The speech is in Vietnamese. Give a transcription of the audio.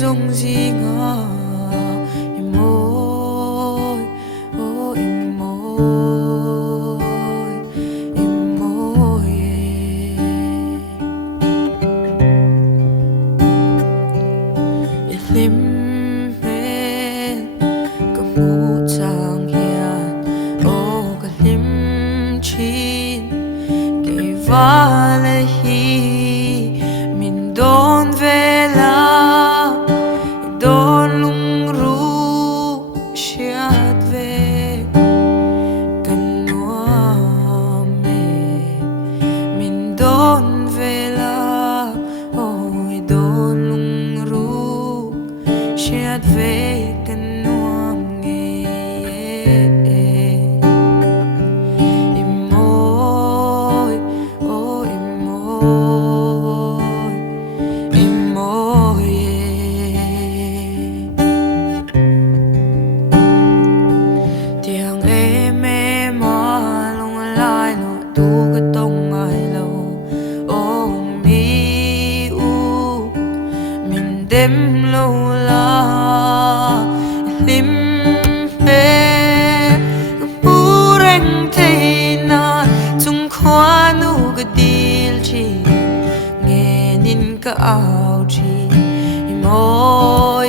zong gì ngờ im môi ô im môi lim men có mu chang hian ô có lim chin cái va lệ hi min don về la don lung ru siat về kan nuam me min don về la ôi don lung ru siat về kan nuam nghe im môi ô im môi im môi tiếng em mà lung lai lo tu cái tông ai lâu ô mi u mình đêm lâu la lim pe bu reng thế na chung khoa nu cái deal chi nghe nín cái áo chi im môi